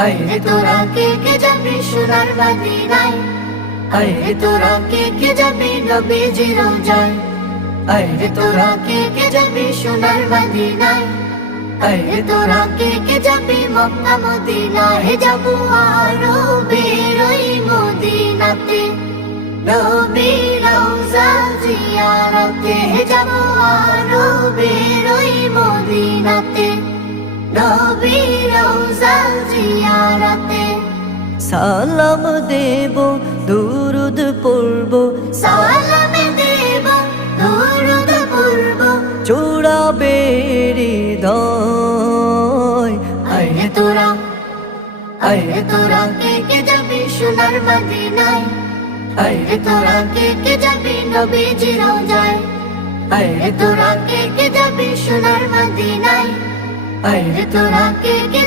আইরে তোরা কে কে যাবি সোনার মদিনায়, আইরে তোরা কে কে যাবি নবীজির রওজায়, আইরে তোরা কে কে যাবি সোনার মদিনায়, আইরে তোরা কে কে যাবি মক্কা মদিনায়। যাবো আরো বেরোই মদিনাতে, নবীর রওজা জিয়ারতে। যাবো আরো বেরোই মদিনাতে, নবীর রওজা জিয়ারতে। সালাম দেব দুরুদ পড়ব, সালাম দেব দুরুদ পড়ব, চূড়াবে হৃদয়। আইরে তোরা, আইরে তোরা কে কে যাবি সোনার মদিনায়, আইরে তোরা কে কে যাবি নবীজির রওজায়, আইরে তোরা কে কে যাবি সোনার মদিনায়, আইরে তোরা কে কে